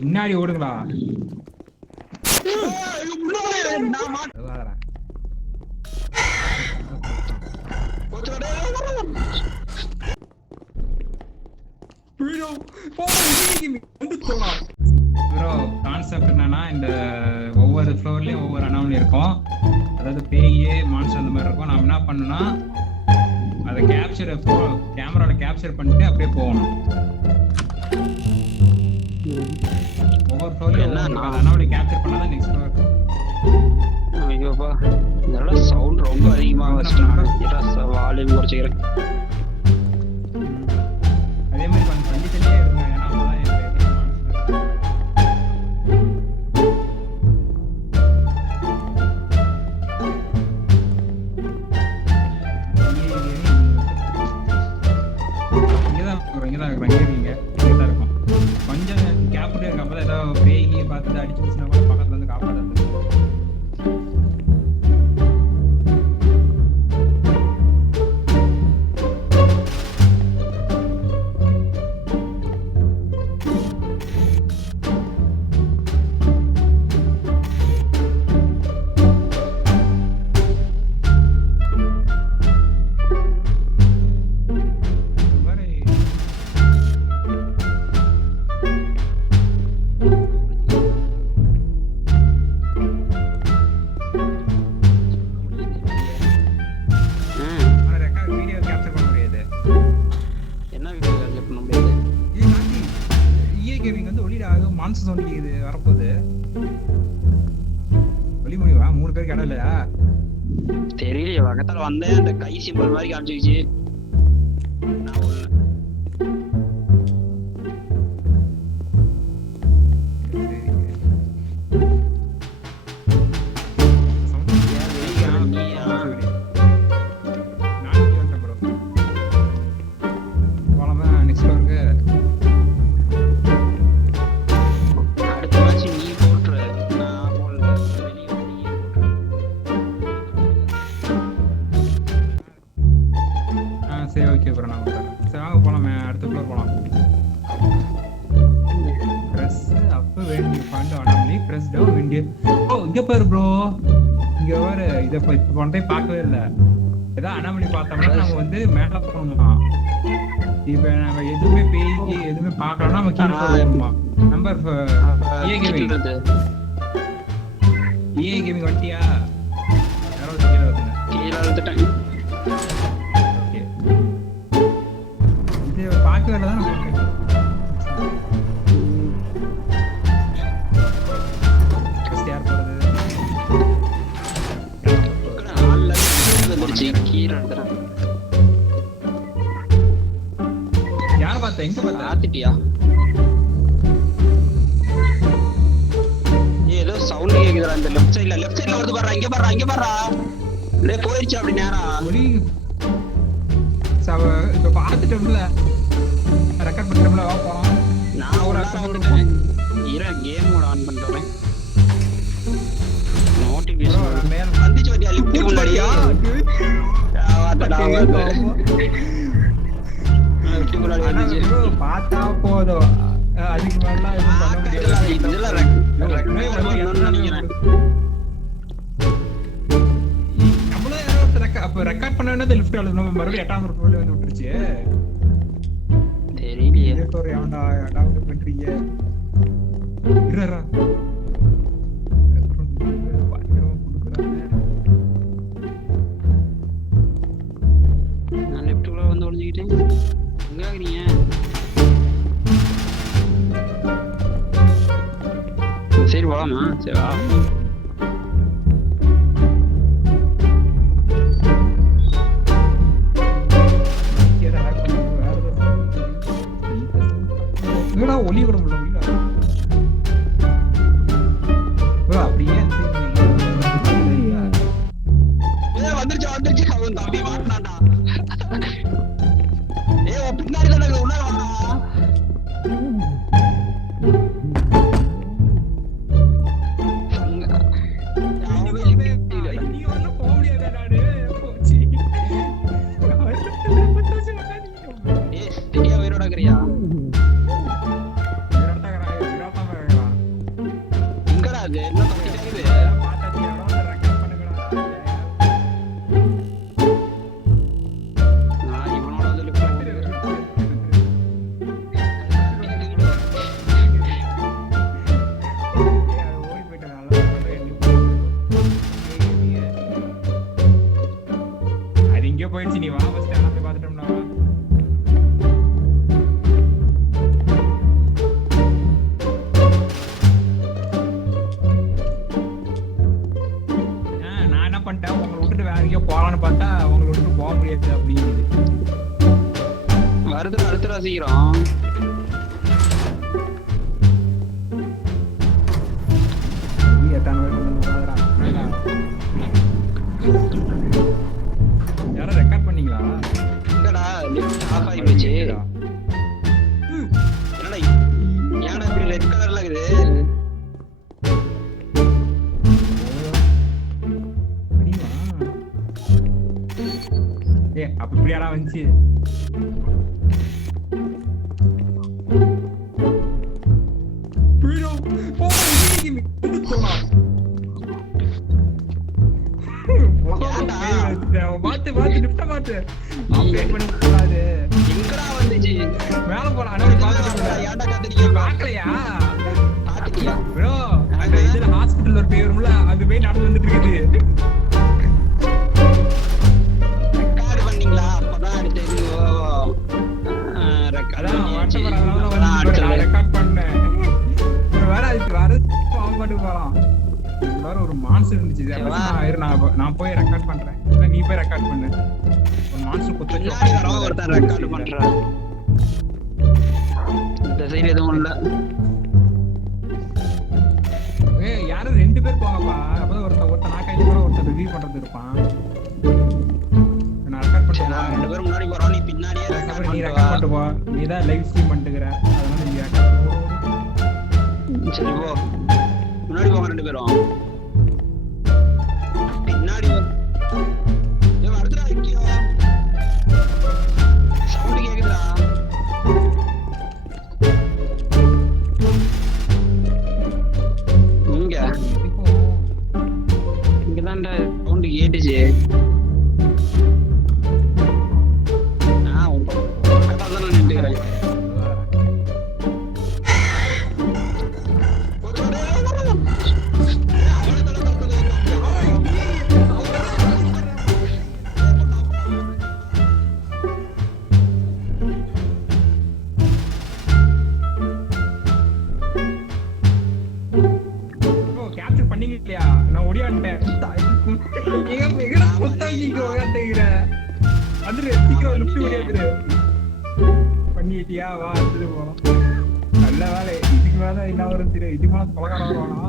பின்னாடி ஓடுங்களா? கான்செப்ட் என்னன்னா, இந்த ஒவ்வொரு ஃப்ளோர்லயும் ஒவ்வொரு அனாமலி இருக்கும். அதாவது பேய், மான்ஸ்டர் அந்த மாதிரி இருக்கும். நாம என்ன பண்ணணும்னா அதை கேமரால கேப்சர் பண்ணிட்டு அப்படியே போகணும். ஒவ்வொரு ஃப்ளோர்லயும் அனாமலி கேப்சர் பண்ணாதான் நெக்ஸ்ட் ஃப்ளோர். ஐயோப்பா, இதோட சவுண்ட் ரொம்ப அதிகமாக வச்சுட்டாங்க. வால்யூம் குறைச்சிக்கிறேன். அதே மாதிரி கொஞ்சம் தள்ளி தள்ளியே இருங்க. ஏன்னா அப்பதான் இங்கதான் இருக்கும். கொஞ்சம் கேப் இருக்கு. அப்பதான் ஏதாவது பேய்கி பார்த்து அடிச்சுன்னா கூட பக்கத்துல இருந்து காப்பாற்றது. மான்சன் சவுண்ட் கேக்குது வரப்போகுது. வெளி முடிவா 3 பேருக்கு இடம் இல்லையா? தெரியலையே, பக்கத்துல வந்தேன். அந்த கை சிம்பிள் மாதிரி காமிச்சிச்சு. சரி, ஓகே ப்ரோ, நான் சரி வாங்க போலாமே. அடுத்த ஃப்ளோர் போலாம். Press up when you find anomaly press down when you இங்க பாரு ப்ரோ, இங்க பாரு. இத இப்ப ஒன் டைம் பார்க்கவே இல்ல. ஏதோ அனாமலி பார்த்தோம்னா நம்ம வந்து மேல போகணுமா? இப்ப நம்ம எதுவுமே பேய்க்கு எதுவுமே பார்க்கலன்னா நம்ம கீழே போகணுமா? நம்பர் ஏ கேமிங் வந்துட்டியா? யாரோ கீழே வந்துங்க. கீழே வந்துட்டேன். பார்க்கவே இல்லை தான். யார் போறது? யார பார்த்த? எங்க பார்த்த? ஆத்திட்டியா? ஏதோ சவுண்ட் கேக்குதுடா. இந்த லெஃப்ட் சைடுல வருது பாரு. இங்க பாரு. டேய் போயிடுச்சு அப்படி நேரா. ஒளி இப்ப பார்த்துட்டோம்ல, ரெக்கார்ட் பண்ணிட்டோம்ல. வா போலாம். நான் ஒரு வந்துட்டேன். கேம் மோட் ஆன் பண்ணிட்டேன். நோட்டிஃபிகேஷன் மேல வந்துச்சு. வண்டியா லிஃப்ட் முன்னாடியா? பார்த்தா போதும். அதுக்கு மேல அப்ப ரெக்கார்ட் பண்ண லிஃப்ட் நம்ம மறுபடியும் 8ஆம் ஃப்ளோர்ல வந்து விட்டுருச்சு. தெரியலையே. ஏன்டா பண்றீங்க? இருடா நான் லெஃப்ட்ல வந்து ஒளிஞ்சிட்டேன். எங்க இருக்கீங்க? சரி போலாமா? சரி வா. ஒளி விட முடியல. அப்படியே வந்துருச்சு. அவன் தம்பி மாட்டான்டா. பின்னாடி தான் உள்ள வாடா. உனக்கு என்ன தப்பிட்டே இருக்குது அதெல்லாம் பார்த்தாச்சு, எவனோ ஒருத்தன் record பண்ணுங்கடா. நான் இவனோட வந்து lift வந்துரு, பண்ணிட்டு ஓடி போயிட்டான். நல்லா பண்றேன், நீ போ. அது எங்கேயோ போயிடுச்சு, நீ வா ஃபர்ஸ்ட் எல்லாம் போய் பார்த்துட்டோம்னா. நான் என்ன பண்ணிட்டேன், உங்களை விட்டுட்டு வேற எங்கேயோ போகலான்னு பார்த்தா உங்களை விட்டுட்டு போக முடியாது அப்படிங்குது. அடுத்துடா சீக்கிரம். நீ எத்தனை பேர் கொண்டு வந்து பாக்குறா? யாரோ ரெக்கார்ட் பண்ணீங்களா? எங்கடா லிஃப்ட் ஆஃப் ஆகி போச்சு. என்னடா ஏன்டா இப்படி ரெட் கலர்ல இருக்குது? தெரியுமா? அப்ப இப்படியாடா வந்துச்சு. போயிடும். போ, இடிக்கு மிதிக்கலாம். மாத்து லிஃப்ட மாத்து. ஆப்ரேட் பண்ண கூடாது. எங்கடா வந்துச்சு? மேல போலாம். ஆனா பாத்துட்டு ஏன்டா கத்திரிக்கா பாக்கலையா? பாத்துட்டியா? ப்ரோ, அந்த இதுல ஹாஸ்பிடல் ஒரு பேய் வரும்ல, அது போய் நடந்து வந்துட்டு இருக்குது. ரெக்கார்ட் பண்ணீங்களா? அப்பதான் அடுத்தது அதான் வாட்ஸ்அப் அதனால ரெக்கார்ட் பண்ணேன். வேற அதுக்கு வேற பாட்டு போலாம். வேற ஒரு மான்ஸ்டர் இருந்துச்சு. நான் போய் ரெக்கார்ட் பண்றேன். இல்ல நீ போய் ரெக்கார்ட் பண்ணு. ஒரு மான்ஸ்டர் பின்னாடி வரவன் ஒருத்தன் ரெக்கார்ட் பண்றான். இந்த சைடு எதுவும் இல்ல. யாரும் 2 பேர் போங்கப்பா. அப்பதான் ஒருத்தன் நாக்காய்ச்சி கூட ஒருத்தன் ரிவ்யூ பண்றது இருப்பான். நான் ரெக்கார்ட் பண்ணுறேன். 2 பேரும் முன்னாடி போறோம், நீ பின்னாடியே நீ ரெக்கார்ட் ரெக்கார்ட் பண்ணிட்டு போ. நீ தான் லைவ் ஸ்ட்ரீம் பண்ணிட்டுக்கிற, அதனால நீ ரெக்கார்ட் பண்ணு. சரி போ. முன்னாடி போங்க 2 பேரும். பின்னாடி வருதுடா இக்கியோ. சவுண்ட் கேக்குதுடா. இங்கதான்டா சவுண்ட் கேட்டுச்சு. பக்கத்துல தான் நின்றுக்கிறேன். கேப்சர் பண்ணீங்க இல்லையா? நான் ஓடியாண்டேன். சீக்கிரம் லிஃப்ட் ஓடியாந்துரு. பண்ணிட்டியா? வா எடுத்துட்டு போலாம். நல்ல வேலை. இதுக்கு மேல என்ன வரும் தெரியும்? இதுக்கு மேல பலகாரம் வருவானா?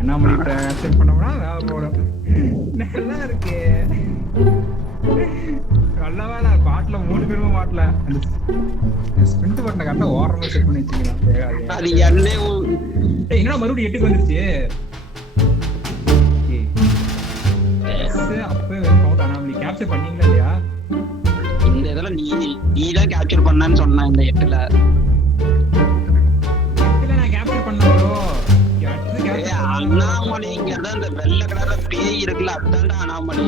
அண்ணாமலை கேப்சர் பண்ணோம்னா வேலை போடும். நல்லா இருக்கு. நல்ல வேலை. பாட்டுல 3 பேருமே மாட்டல. அந்த ஸ்பிரிண்ட் பட்டனை கரெக்டா ஓரமா செட் பண்ணி வச்சுக்கலாம். அது என்னே என்னடா மறுபடியும் 8க்கு வந்துருச்சு. அப்பவே கவுண்ட் அனாமலி கேப்சர் பண்ணீங்களா இல்லையா? இந்த இதெல்லாம் நீதான் கேப்சர் பண்ணான்னு சொன்ன. இந்த 8ல நான் கேப்சர் பண்ணேன் ப்ரோ. அண்ணாமலை இங்கதான் இந்த வெள்ளை கலர்ல பேய் இருக்குல்ல, அதுதான்டா அண்ணாமலை.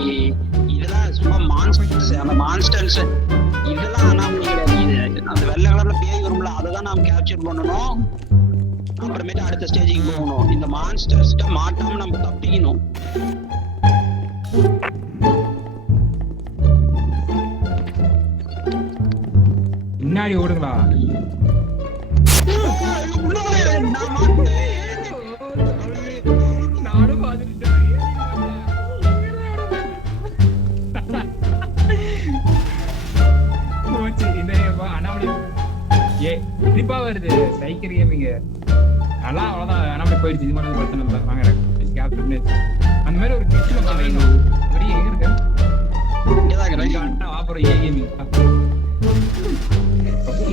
இதெல்லாம் சும்மா மான்ஸ்டர்ஸ். அந்த மான்ஸ்டர்ஸ் இதெல்லாம் அண்ணாமலை கிடையாது. அந்த வெள்ளை கலர்ல பேய் வரும்ல, அதை நாம் கேப்சர் பண்ணணும். அப்புறமேட்டு அடுத்த ஸ்டேஜுக்கு போகணும். இந்த மான்ஸ்டர்ஸ்ட மாட்டாம நம்ம தப்பிக்கணும். முன்னாடி ஓடுங்களா? நானும் பாத்துட்டேன். இந்த அண்ணாமலை திருப்பா வருது. சைக்கிள் கேமிங்க நல்லா அவ்வளவுதான். அண்ணாமலை போயிடுச்சு. இது மாதிரி பிரச்சனை இல்லை. வாங்க கேப்சர். அந்த மாதிரி ஒரு கிச்சன் வாங்கணும். அப்படியே எங்க இருக்க? அப்புறம் ஏ கேமிங்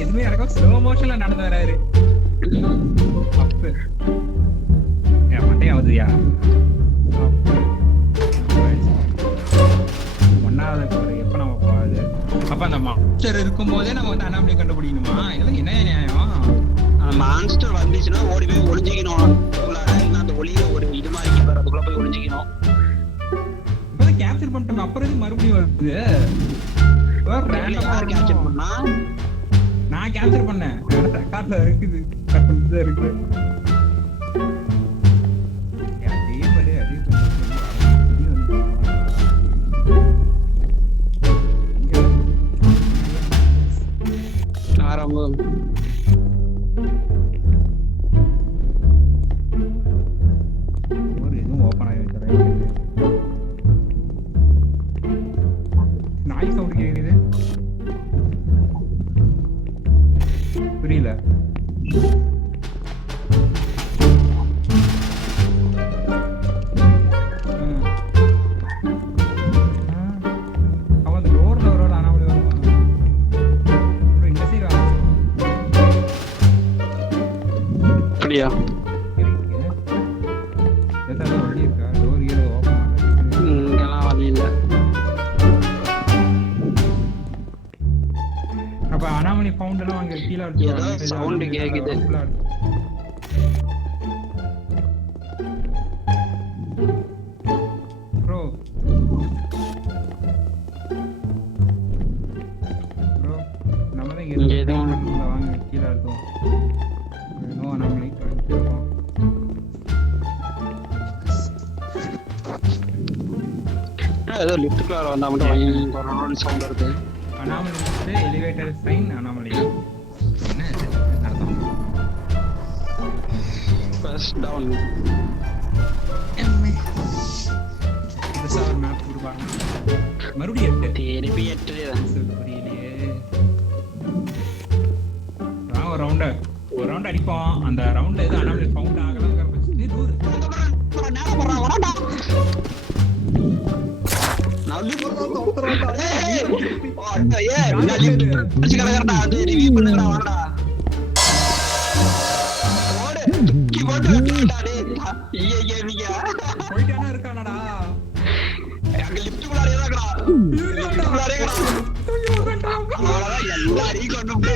எதுவுமே எனக்கும் ஸ்லோ மோஷன்ல நடந்து வராரு. அப்பு மட்டையாவதுயா. ஒன்னாவது எப்ப நம்ம போகாது. அப்ப அந்த மாஸ்டர் இருக்கும் போதே நம்ம வந்து அண்ணாமலை கண்டுபிடிக்கணுமா? இதெல்லாம் என்ன நியாயம்? மான்ஸ்டர் வந்துச்சுன்னா ஓடி போய் ஒளிஞ்சிக்கணும். இல்லைன்னா அந்த ஒளியில ஒரு இது மாதிரி பாரு, அதுக்குள்ள போய் ஒளிஞ்சிக்கணும். இப்பதான் கேப்சர் பண்ணிட்டோம், அப்புறம் இது மறுபடியும் வருது. யார் கேப்சர் பண்ணா? நான் கேப்சர் பண்ணேன், ரெக்கார்ட்ல இருக்குது, ரெக்கார்ட் பண்ணிட்டு இருக்கு. அதே மாதிரி ஆரம்பம். ஒரு இதுவும் ஓப்பன் ஆகி வைக்கிறேன். நாய் சவுண்ட் கேக்குது, புரியல. அவன் அந்த டோர்ல வரோட அனாமலி வருவான். இந்த சைடு அப்படியா? ஏதாவது வழி இருக்கா? டோர் கீழே ஓப்பன் ஆகுது. இங்கெல்லாம் வழி இல்லை. அப்ப அனாமலி ஃபவுண்ட் எல்லாம் அங்க கீழே ஏதோ sound கேக்குது. ப்ரோ நம்ம தான் இங்க எதுவும் வாங்க கீழே இருக்கும். நோ அனாமலி ஏதோ லிஃப்ட்டுக்குள்ள வந்தா மட்டும் சவுண்ட் வருது. அனாமலி வந்து எலிவேட்டர் சைன் அனாமலி. என்ன அர்த்தம்? First town. புதுசா ஒரு மேப் கொடுப்பாங்க, மறுபடியும் 8 திருப்பி 8 புரியலையே. ஒரு ரவுண்ட் அடிப்போம். அந்த ரவுண்ட்ல எது அனாமலி ஃபவுண்ட் ஆகலங்கிற பட்சத்துல டூர் நேரம் போறான். வரடா நல்லி போறா. ஏய் ஓ அட ஏய் நல்லி அடிச்சு கலகறடா. அது ரிவ்யூ பண்ணுங்கடா. வரடா ஓடு கீபோர்ட் டா டேய். ஏய் நீங்க போயிட்டானா இருக்கானடா? அங்க லிஃப்ட்டுக்குள்ளாரே தான் இருக்கடா. லிஃப்ட்டுக்குள்ளாரே இருக்கடா. அவ்வளவுதான் எல்லாரையும் கொண்டு போ.